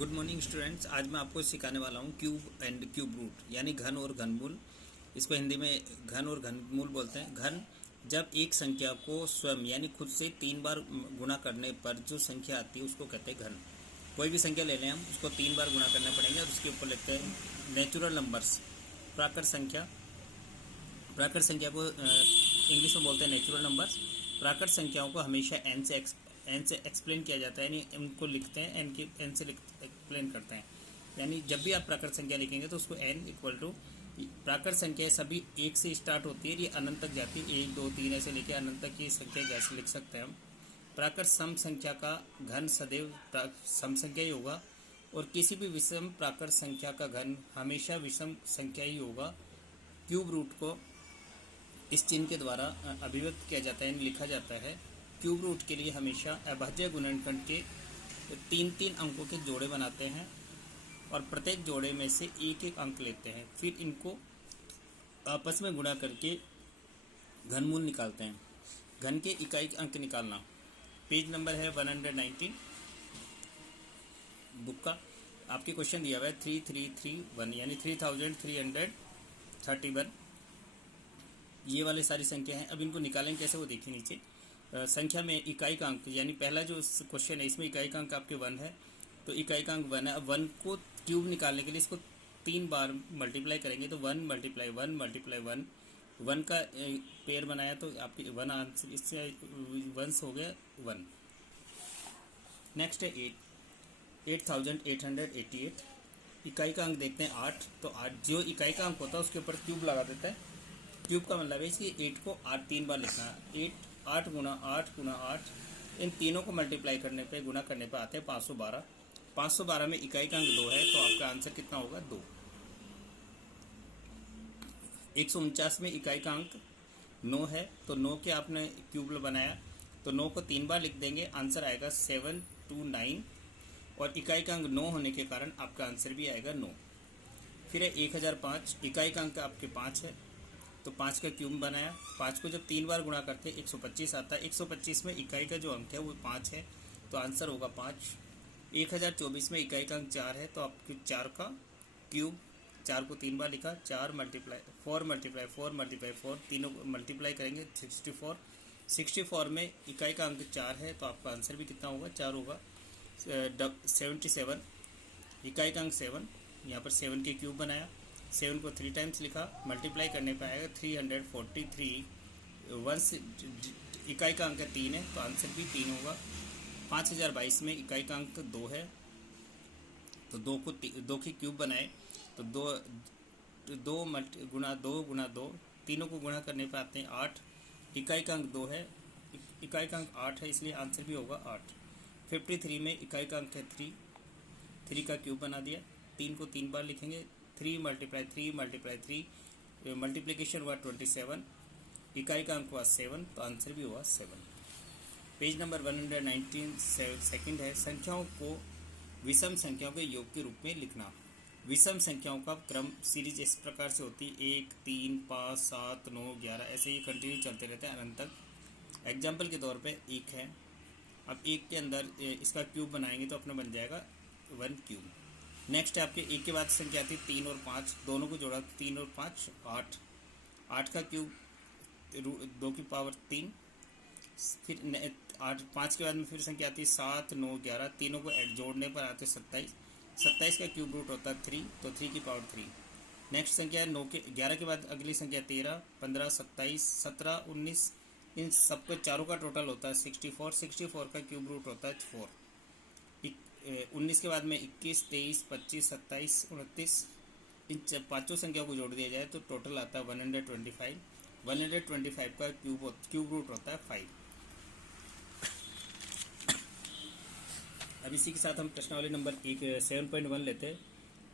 Good morning students. आज मैं आपको सिखाने वाला हूँ क्यूब एंड क्यूब रूट यानी घन और घनमूल। इसको हिंदी में घन और घनमूल बोलते हैं। घन जब एक संख्या को स्वयं यानी खुद से 3 बार गुणा करने पर जो संख्या आती है उसको कहते हैं घन। कोई भी संख्या ले लें हम, उसको 3 बार गुणा करना पड़ेंगे और उसके ऊपर लिखते हैं नेचुरल नंबर्स, प्राकृत संख्या। प्राकृत संख्या को इंग्लिश में बोलते हैं नेचुरल नंबर्स। प्राकृत संख्याओं को हमेशा एन से एक्सप्लेन किया जाता है, यानी उनको लिखते हैं एन से एक्सप्लेन करते हैं। यानी जब भी आप प्राकृत संख्या लिखेंगे तो उसको एन इक्वल टू, प्राकृत संख्या सभी 1 से स्टार्ट होती है, ये अनंत तक जाती है, 1 2 3 ऐसे लेके अनंत तक की संख्या कैसे लिख सकते हैं हम। प्राकृत सम संख्या का घन सदैव सम संख्या ही होगा और किसी भी विषम प्राकृत संख्या का घन हमेशा विषम संख्या ही होगा। क्यूब रूट को इस चिन्ह के द्वारा अभिव्यक्त किया जाता है, लिखा जाता है। क्यूब रूट के लिए हमेशा अभाज्य गुणनखंड के 3-3 अंकों के जोड़े बनाते हैं और प्रत्येक जोड़े में से एक एक अंक लेते हैं, फिर इनको आपस में गुणा करके घनमूल निकालते हैं। घन के इकाई अंक निकालना, पेज नंबर है 119 बुक का। आपके क्वेश्चन दिया हुआ है 3331 यानी 3331। ये वाले सारी संख्या हैं। अब इनको निकालेंगे कैसे वो देखिए नीचे। संख्या में इकाई का अंक, यानी पहला जो क्वेश्चन है इसमें इकाई का अंक आपके 1 है, तो इकाई का अंक 1 है। अब 1 को क्यूब निकालने के लिए इसको 3 बार मल्टीप्लाई करेंगे तो 1 मल्टीप्लाई 1 मल्टीप्लाई 1, 1 का पेयर बनाया तो आपकी 1 आंसर, इससे 1 हो गया 1। नेक्स्ट है 8888। इकाई का अंक देखते हैं 8, तो 8 जो इकाई का अंक होता है उसके ऊपर क्यूब लगा देता है। क्यूब का मतलब है इसकी 8 को 8 3 बार लिखना है। 8 गुना 8 गुना 8, इन तीनों को मल्टीप्लाई करने पे गुना करने पे आते हैं 512। 512 में इकाई का अंक 2 है तो आपका आंसर कितना होगा 2। 149 में इकाई का अंक 9 है तो 9 के आपने क्यूब बनाया तो 9 को 3 बार लिख देंगे, आंसर आएगा 729 और इकाई का अंक 9 होने के कारण आपका आंसर भी आएगा 9। फिर है 1005, इकाई का अंक आपके 5 है तो 5 का क्यूब बनाया। 5 को जब 3 बार गुणा करते हैं 125 आता है। 125 में इकाई का जो अंक है वो 5 है तो आंसर होगा 5। 1024 में इकाई का अंक 4 है तो आपके 4 का क्यूब, 4 को 3 बार लिखा, 4 मल्टीप्लाई 4 मल्टीप्लाई 4 मल्टीप्लाई 4, तीनों को मल्टीप्लाई करेंगे 64। 64 में इकाई का अंक 4 है तो आपका आंसर भी कितना होगा 4 होगा। 77, इकाई का अंक 7, यहाँ पर 7 के क्यूब बनाया, 7 को 3 टाइम्स लिखा, मल्टीप्लाई करने पर आएगा 343। 1 इकाई का अंक 3 है तो आंसर भी 3 होगा। 5022 में इकाई का अंक 2 है तो 2 के क्यूब बनाए तो 2 गुना 2, तीनों को गुणा करने पर आते हैं 8। इकाई का अंक 2 है, इकाई का अंक 8 है इसलिए आंसर भी होगा 8। 53 में इकाई का अंक है 3 का क्यूब बना दिया, 3 को 3 बार लिखेंगे, 3 मल्टीप्लाई 3 मल्टीप्लाई 3, मल्टीप्लिकेशन हुआ 27, इकाई का अंक हुआ 7 तो आंसर भी हुआ 7। पेज नंबर 119 सेकंड है संख्याओं को विषम संख्याओं के योग के रूप में लिखना। विषम संख्याओं का क्रम सीरीज इस प्रकार से होती है 1 3 5 7 9 11, ऐसे ही कंटिन्यू चलते रहते हैं अनंत तक। एग्जाम्पल के तौर पे 1 है, अब 1 के अंदर इसका क्यूब बनाएंगे तो अपना बन जाएगा 1 क्यूब। नेक्स्ट है आपके 1 के बाद संख्या आती है 3 और 5, दोनों को जोड़ा 3 और 5 8, 8 का क्यूब 2 की पावर 3। फिर 5 के बाद में फिर संख्या आती है 7 9 11, तीनों को जोड़ने पर आते हैं 27। 27 का क्यूब रूट होता है 3 तो 3 की पावर 3। नेक्स्ट संख्या है 11 के बाद अगली संख्या 13 15 27 17 19, इन सबके चारों का टोटल होता है 64। 64 का क्यूब रूट होता है 4। 19 के बाद में 21 23 25 27 29, इन पाँचों संख्या को जोड़ दिया जाए तो टोटल आता है 125। 125 का क्यूब रूट होता है 5। अब इसी के साथ हम प्रश्नावली नंबर 7.1 लेते हैं।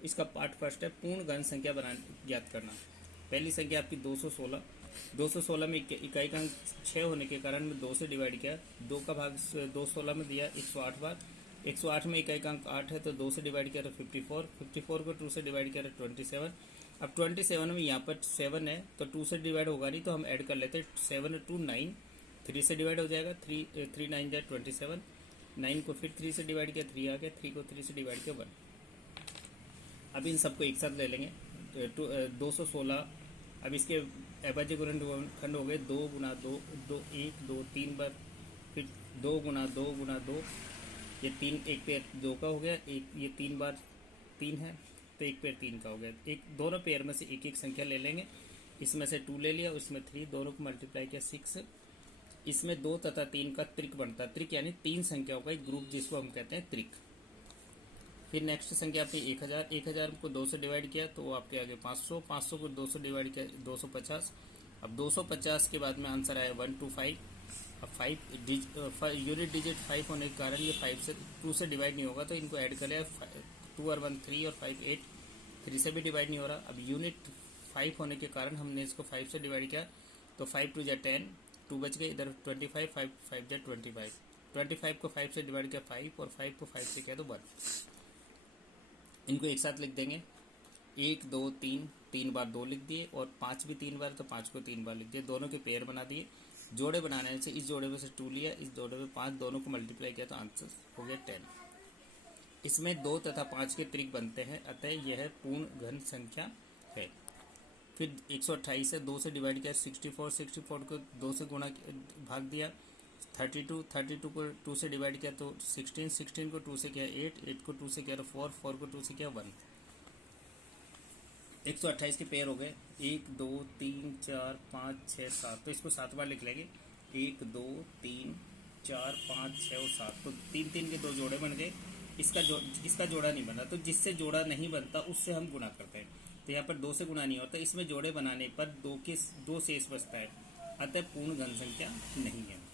इसका पार्ट फर्स्ट है पूर्ण घन संख्या ज्ञात करना। पहली संख्या आपकी 216। 216 में इकाई का अंक 6 होने के कारण में 2 से डिवाइड किया, 2 का भाग 216 में दिया 108 बार। 108 में इकाई का अंक 8 है तो 2 से डिवाइड किया तो 54। 54 को 2 से डिवाइड किया तो 27। अब 27 में यहाँ पर 7 है तो 2 से डिवाइड होगा नहीं तो हम ऐड कर लेते हैं 7 2 9, 3 से डिवाइड हो जाएगा, 3 9 जाए 27। 9 को फिर 3 से डिवाइड किया 3 आ गया, 3 को 3 से डिवाइड किया 1। अब इन सबको एक साथ ले लेंगे 216। अब इसके अभाज्य गुणनखंड हो गए 2 गुना 2, 2 1 2 3 बार, फिर 2 गुना 2 गुना 2, ये 3 एक पेयर 2 का हो गया, एक ये 3 बार 3 है तो एक पेयर 3 का हो गया। एक दोनों पेयर में से एक एक संख्या ले लेंगे, इसमें से 2 ले लिया, उसमें 3, दोनों को मल्टीप्लाई किया 6। इसमें 2 तथा 3 का त्रिक बनता है, त्रिक यानी 3 संख्याओं का एक ग्रुप जिसको हम कहते हैं त्रिक। फिर नेक्स्ट संख्या आपकी 1000, 1000 को 2 से डिवाइड किया तो आपके आगे 500, 500 को 2 से डिवाइड किया 250। अब 250 के बाद में आंसर आया 125। अब 5 यूनिट डिजिट 5 होने के कारण ये 5 से 2 से डिवाइड नहीं होगा, तो इनको ऐड कर लिया 2 और 1 3 और 5 8, 3 से भी डिवाइड नहीं हो रहा। अब यूनिट 5 होने के कारण हमने इसको 5 से डिवाइड किया तो 5 2 जा 10, 2 बच गए, इधर 25, 5 जा 25, 25 को 5 से डिवाइड किया 5 और 5 को 5 से किया तो 1। इनको एक साथ लिख देंगे 1 2 3, 3 बार 2 लिख दिए और 5 भी 3 बार तो 5 को 3 बार लिख दिए, दोनों के पेयर बना दिए। जोड़े बनाने से इस जोड़े में से 2 लिया, इस जोड़े में 5, दोनों को मल्टीप्लाई किया तो आंसर हो गया 10। इसमें 2 तथा 5 के त्रिक बनते हैं, अतः यह पूर्ण घन संख्या है। फिर 128 से 2 से डिवाइड किया 64, 64 को 2 से गुणा भाग दिया 32, 32 को 2 से डिवाइड किया तो 16, 16 को 2 से किया 8, 8 को 2 से किया तो 4, 4 को 2 से किया 1। 128 के पेयर हो गए 1 2 3 4 5 6 7, तो इसको 7 बार लिख लेंगे 1 2 3 4 5 6 और 7, तो 3 3 के 2 जोड़े बन गए। इसका जोड़ा नहीं बना, तो जिससे जोड़ा नहीं बनता उससे हम गुणा करते हैं, तो यहाँ पर 2 से गुणा नहीं होता, इसमें जोड़े बनाने पर 2 शेष बचता है, अतः पूर्ण घन संख्या नहीं है।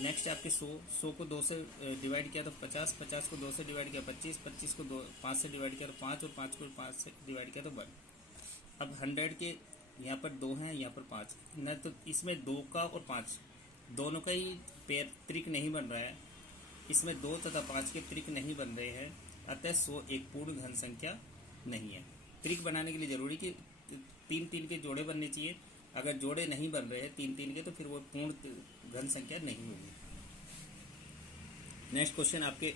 नेक्स्ट आपके 100 को 2 से डिवाइड किया तो 50, 50 को 2 से डिवाइड किया 25, 25 को 5 से डिवाइड किया तो 5 और 5 को 5 से डिवाइड किया तो 1। अब 100 के यहाँ पर 2 हैं, यहाँ पर 5 न, तो इसमें 2 का और 5 दोनों का ही पेयर त्रिक नहीं बन रहा है, इसमें 2 तथा 5 के त्रिक नहीं बन रहे हैं, अतः 100 एक पूर्ण घन संख्या नहीं है। त्रिक बनाने के लिए जरूरी कि 3 3 के जोड़े बनने चाहिए, अगर जोड़े नहीं बन रहे हैं 3 3 के तो फिर वो पूर्ण घन संख्या नहीं होगी। नेक्स्ट क्वेश्चन आपके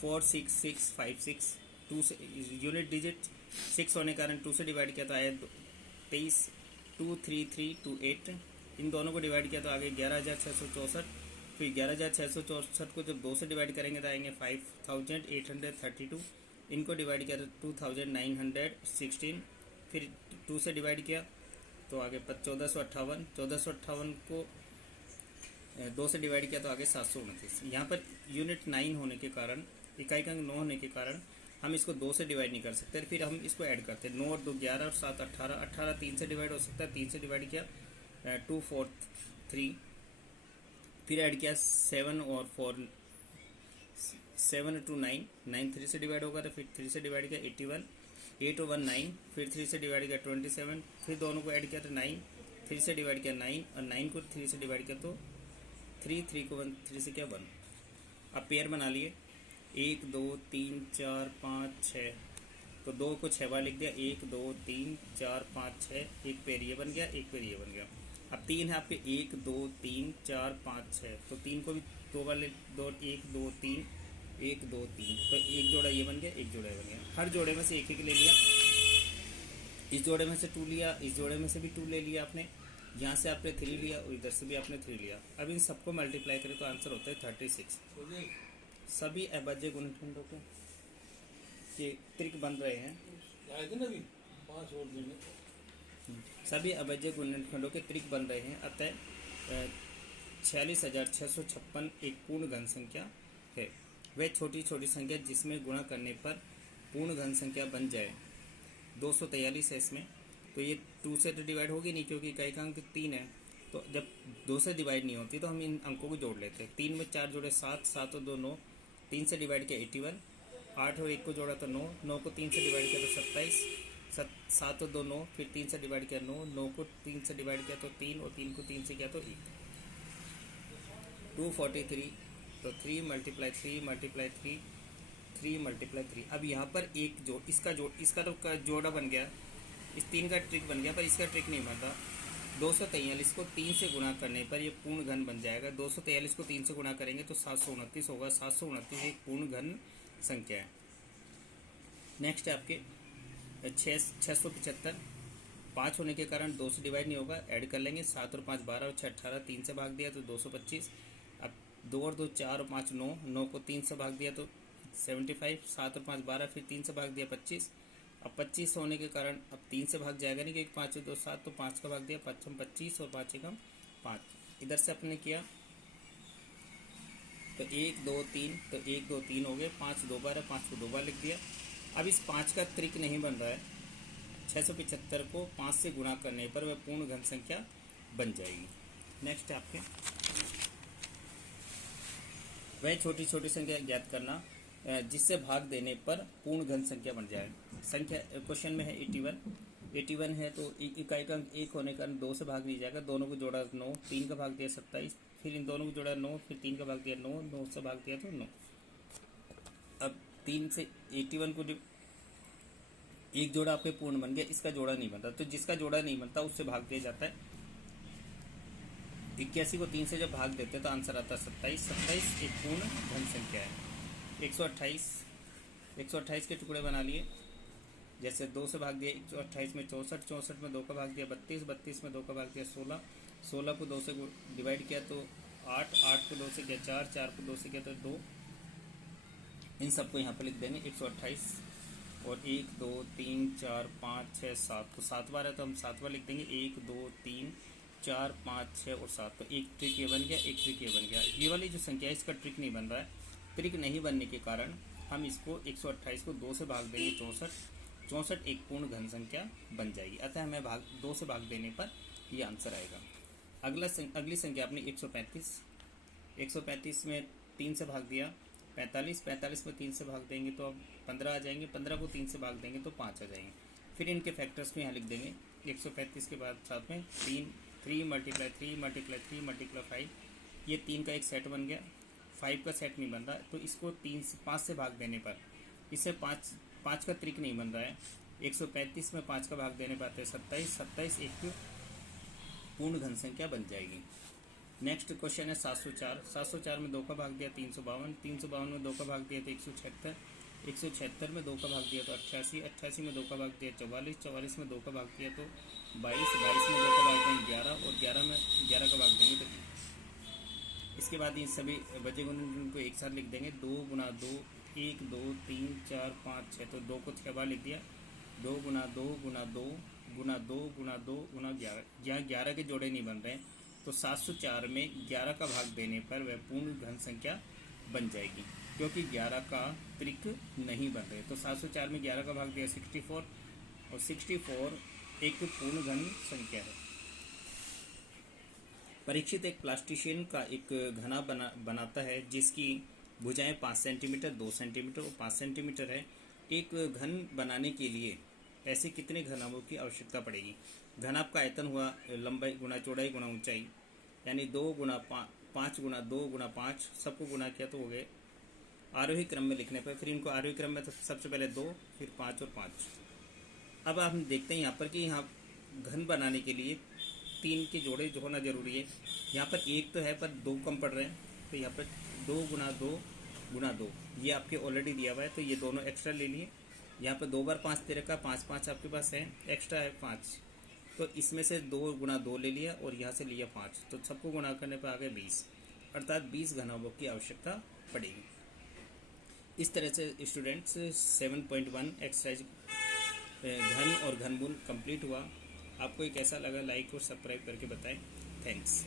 4 6 6 5 6, 2 से यूनिट डिजिट 6 होने के कारण 2 से डिवाइड किया तो आया 23, 2 3 3 2 8, इन दोनों को डिवाइड किया तो आगे 11,664। फिर 11,664 को जब 2 से डिवाइड करेंगे तो आएंगे 5,832, इनको डिवाइड किया तो 2,916, फिर 2 से डिवाइड किया तो आगे 1458, 1458 को 2 से डिवाइड किया तो आगे 729। यहाँ पर यूनिट 9 होने के कारण, इकाई का अंक 9 होने के कारण हम इसको 2 से डिवाइड नहीं कर सकते, फिर हम इसको ऐड करते हैं 9 और 2 11 और 7 18, 18 3 से डिवाइड हो सकता है, 3 से डिवाइड किया 2 4 3, फिर ऐड किया 7 और 4 7 2 9, 9 3 से डिवाइड होगा तो फिर 3 से डिवाइड किया 81, 8 और 1 9, फिर 3 से डिवाइड किया 27, फिर दोनों को ऐड किया तो 9, 3 से डिवाइड किया 9 और 9 को 3 से डिवाइड किया तो 3, 3 को 1 3 से किया 1। अब पेयर बना लिए 1 2 3 4 5 6, तो 2 को 6 बार लिख दिया 1 2 3 4 5 6, एक पेयर ये बन गया, एक पेयर ये बन गया। अब 3 है आपके 1 2 3 4 5 6, तो 3 को भी 2 बार ले 2 1 2 3 1 2 3, तो एक जोड़ा ये बन गया, एक जोड़ा ये बन गया। हर जोड़े में से एक एक ले लिया, इस जोड़े में से 2 लिया, इस जोड़े में से भी 2 ले लिया आपने, यहाँ से आपने 3 लिया और इधर से भी आपने 3 लिया। अब इन सबको मल्टीप्लाई करें तो आंसर होता है 36। सभी अभाज्य गुणनखंडों के त्रिक बन रहे हैं, सभी अभाज्य गुणनखंडों के त्रिक बन रहे हैं, अतः 46,656 एक पूर्ण घन संख्या है। वह छोटी छोटी संख्या जिसमें गुणा करने पर पूर्ण घन संख्या बन जाए 243 है इसमें, तो ये 2 से तो डिवाइड होगी नहीं क्योंकि इकाई का अंक 3 है, तो जब 2 से डिवाइड नहीं होती तो हम इन अंकों को जोड़ लेते हैं। 3 में 4 जोड़े 7, 7 और 2 9, 3 से डिवाइड किया 81, 8 और 1 को जोड़ा तो 9, 9 को 3 से डिवाइड किया तो 27, 7 और 2 9, फिर 3 से डिवाइड किया 9, 9 को 3 से डिवाइड किया तो 3 और 3 को 3 से किया तो 1, 243, तो 3 × 3 × 3 3 × 3। अब यहाँ पर एक इसका तो जोड़ा बन गया, इस 3 का ट्रिक बन गया, पर इसका ट्रिक नहीं बनता। 243 को 3 से गुणा करने पर ये पूर्ण घन बन जाएगा। 243 को 3 से गुणा करेंगे तो 729 होगा। 729 एक पूर्ण घन संख्या है। नेक्स्ट है आपके 675। 5 होने के कारण 2 से डिवाइड नहीं होगा, ऐड कर लेंगे। 7 और 5 12 और 6 18, 3 से भाग दिया तो 225। अब 2 और 2 4 और 5 9, 9 को 3 से भाग दिया तो 75। 7 और 5 12, फिर 3 से भाग दिया 25। अब 25 होने के कारण अब 3 से भाग जाएगा नहीं, क्योंकि 5 और 2 7, तो 5 का भाग दिया, 5 25 और 5 एकम 5। इधर से अपने किया तो 1 2 3, तो 1 2 3 हो गए। 5 2 बार है, 5 को 2 बार लिख दिया। अब इस 5 का त्रिक नहीं बन रहा है। 675 को 5 से गुणा करने पर वह पूर्ण घन संख्या बन जाएगी। नेक्स्ट है आपके वह छोटी छोटी संख्या ज्ञात करना जिससे भाग देने पर पूर्ण घन संख्या बन जाए। संख्या क्वेश्चन में है 81। 81 है तो इकाई का अंक 1 होने का 2 से भाग नहीं जाएगा। दोनों को जोड़ा 9, 3 का भाग दिया 27, फिर इन दोनों को जोड़ा 9, फिर 3 का भाग दिया 9, 9 से भाग दिया तो 9। अब 3 से 81 को एक जोड़ा आपके पूर्ण बन गया, इसका जोड़ा नहीं बनता, तो जिसका जोड़ा नहीं बनता उससे भाग दिया जाता है। 81 को 3 से जब भाग देते हैं तो आंसर आता है 27। 27 एक पूर्ण घन संख्या है। 128 के टुकड़े बना लिए। जैसे 2 से भाग दिया 128 में 64, 64 में 2 का भाग दिया 32, 32 में 2 का भाग दिया 16, 16 को 2 से डिवाइड किया तो 8, 8 को 2 से किया 4, 4 को 2 से किया तो 2। इन सबको यहाँ पर लिख देंगे 128। और 1 2 3 4 5 6 7, तो 7 बार है तो हम 7 बार लिख देंगे। 1 2 3 4 5 6 और 7, तो एक ट्रिक ये बन गया, एक ट्रिक ये बन गया। ये वाली जो संख्या है इसका ट्रिक नहीं बन रहा है। ट्रिक नहीं बनने के कारण हम इसको 128 को 2 से भाग देंगे 64। 64 एक पूर्ण घन संख्या बन जाएगी। अतः हमें 2 से भाग देने पर ये आंसर आएगा। अगली संख्या अपनी 135। 135 में 3 से भाग दिया 45, 45 में 3 से भाग देंगे तो अब 15 आ जाएंगे। 15 को 3 से भाग देंगे तो 5 आ जाएंगे। फिर इनके फैक्टर्स को यहाँ लिख देंगे। 135 के बाद साथ में 3 मल्टीप्लाई 3 मल्टीप्लाई 3 मल्टीप्लाई 5, ये 3 का एक सेट बन गया। 5 का सेट नहीं बन रहा है, तो इसको 5 से भाग देने पर इससे 5 का त्रिक नहीं बन रहा है। 135 में 5 का भाग देने पर आते हैं 27। 27 एक पूर्ण घन संख्या बन जाएगी। नेक्स्ट क्वेश्चन है 704। 704 में 2 का भाग दिया 352, 352 में 2 का भाग दिया तो 176, 176 में 2 का भाग दिया तो 88, 88 में 2 का भाग दिया 44, 44 में 2 का भाग दिया तो 22, 22 में 2 का भाग देंगे 11, और 11 में 11 का भाग देंगे तो इसके बाद इन सभी बचे गुणन को एक साथ लिख देंगे। 2 गुना 2, 1 2 3 4 5 6, तो 2 को 6 बार लिख दिया। 2 गुना 2 गुना 2 गुना 2 गुना 2 गुना 11, यहाँ 11 के जोड़े नहीं बन रहे हैं, तो 704 में 11 का भाग देने पर वह पूर्ण घन संख्या बन जाएगी, क्योंकि 11 का त्रिक नहीं बन रहे। तो 704 में 11 का भाग दिया 64, और 64 एक पूर्ण घन संख्या है। परीक्षित एक प्लास्टिशियन का एक घना बनाता है जिसकी भुजाएं 5 सेंटीमीटर, 2 सेंटीमीटर और 5 सेंटीमीटर है। एक घन बनाने के लिए ऐसे कितने घनाभों की आवश्यकता पड़ेगी? घनाभ का आयतन हुआ लंबाई गुना चौड़ाई गुना ऊंचाई, यानी 2 गुना 5 गुना 2 गुना 5, सबको गुना किया तो हो गए आरोही क्रम में लिखने पर। फिर इनको आरोही क्रम में तो सबसे पहले 2, फिर 5 और 5। अब आप देखते हैं यहाँ पर कि यहाँ घन बनाने के लिए 3 के जोड़े जो होना जरूरी है। यहाँ पर 1 तो है पर 2 कम पड़ रहे हैं, तो यहाँ पर 2 गुना 2 गुना 2 ये आपके ऑलरेडी दिया हुआ है, तो ये दोनों एक्स्ट्रा ले लिए। यहाँ पर 2 बार 5 13 का 5 5 आपके पास है, एक्स्ट्रा है 5, तो इसमें से 2 गुना 2 ले लिया और यहाँ से लिया 5, तो सबको गुना करने पर आ गए 20, अर्थात 20 घनाभों की आवश्यकता पड़ेगी। इस तरह से स्टूडेंट्स 7.1 एक्सरसाइज घन और घनमूल कंप्लीट हुआ। आपको ये कैसा लगा लाइक और सब्सक्राइब करके बताएं। थैंक्स।